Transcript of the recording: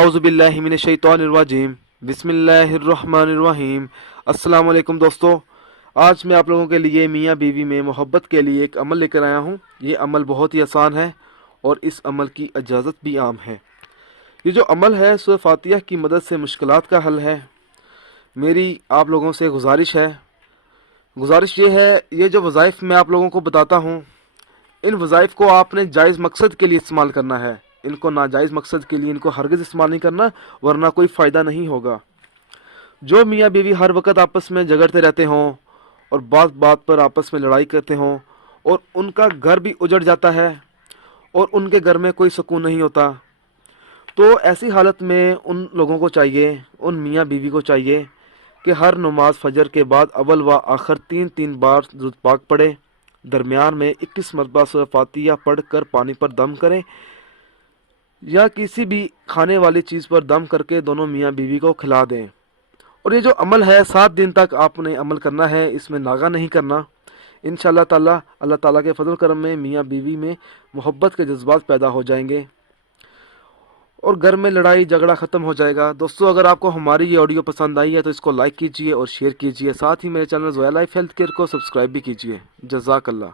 اعوذ باللہ من الشیطان الرجیم بسم اللہ الرحمن الرحیم۔ السلام علیکم دوستو، آج میں آپ لوگوں کے لیے میاں بیوی میں محبت کے لیے ایک عمل لے کر آیا ہوں۔ یہ عمل بہت ہی آسان ہے اور اس عمل کی اجازت بھی عام ہے۔ یہ جو عمل ہے سورہ فاتحہ کی مدد سے مشکلات کا حل ہے۔ میری آپ لوگوں سے گزارش یہ ہے، یہ جو وظائف میں آپ لوگوں کو بتاتا ہوں، ان وظائف کو آپ نے جائز مقصد کے لیے استعمال کرنا ہے۔ ان کو ناجائز مقصد کے لیے ان کو ہرگز استعمال نہیں کرنا، ورنہ کوئی فائدہ نہیں ہوگا۔ جو میاں بیوی ہر وقت آپس میں جھگڑتے رہتے ہوں اور بات بات پر آپس میں لڑائی کرتے ہوں اور ان کا گھر بھی اجڑ جاتا ہے اور ان کے گھر میں کوئی سکون نہیں ہوتا، تو ایسی حالت میں ان لوگوں کو چاہیے، ان میاں بیوی کو چاہیے کہ ہر نماز فجر کے بعد اول و آخر 3 بار درود پاک پڑھے، درمیان میں 21 مرتبہ سورہ فاتحہ پڑھ کر پانی پر دم کریں یا کسی بھی کھانے والی چیز پر دم کر کے دونوں میاں بیوی کو کھلا دیں۔ اور یہ جو عمل ہے 7 دن تک آپ نے عمل کرنا ہے، اس میں ناغہ نہیں کرنا۔ انشاءاللہ تعالی اللہ تعالیٰ کے فضل و کرم میں میاں بیوی میں محبت کے جذبات پیدا ہو جائیں گے اور گھر میں لڑائی جھگڑا ختم ہو جائے گا۔ دوستو، اگر آپ کو ہماری یہ آڈیو پسند آئی ہے تو اس کو لائک کیجئے اور شیئر کیجئے، ساتھ ہی میرے channel Zoya life health care کو سبسکرائب بھی کیجئے۔ جزاک اللہ۔